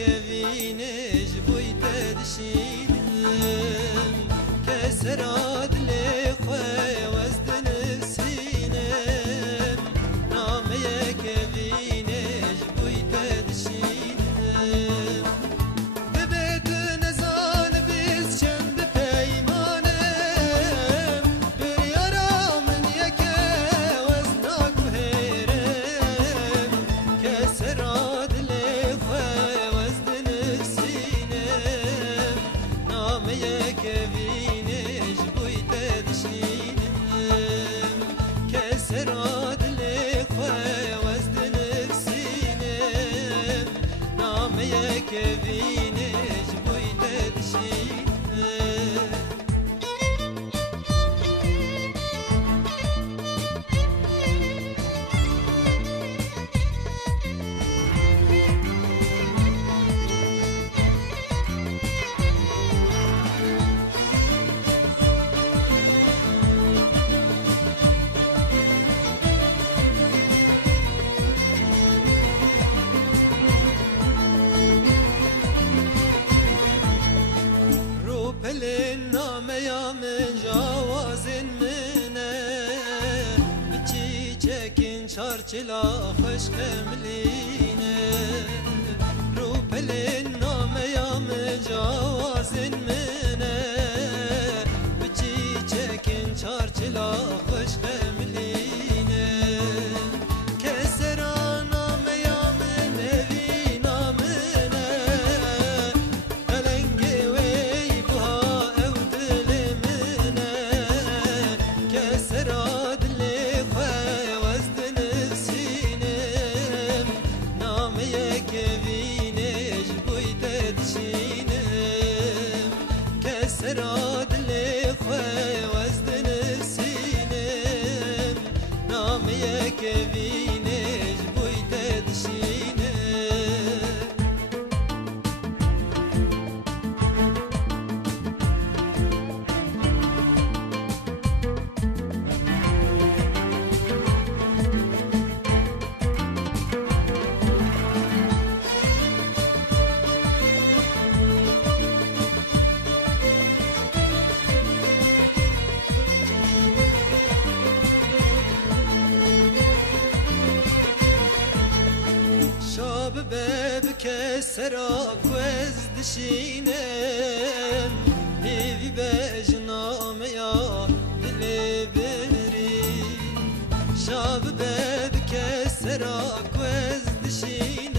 كفينج بويت دشينم كسراد لي خوي وزدن سينم نامي كفينج بويت دشينم دبيت نزان بيز شند بيمانم بريارا من يكا وزناك وهيرم كسراد كفينج بويت دشينم كسراد لي خوي وزدن سينم نامي كفينج بويت دشينم النام يا من جواز منه بچی چکین چارچلا خوش خملینه رو پل النام يا من جواز منه بچی چکین چارچلا خوش خملینه کسران نام يا من نوی نامنه كسراد لي خوي وزدن سينم نامي كفينج بويت دشينم كسراد لي خوي وزدن سينم نامي كفينج بويت دشينم بكسرك وزد شينم هيفي بجنام يا دلي بري شاب بكسرك وزد شينم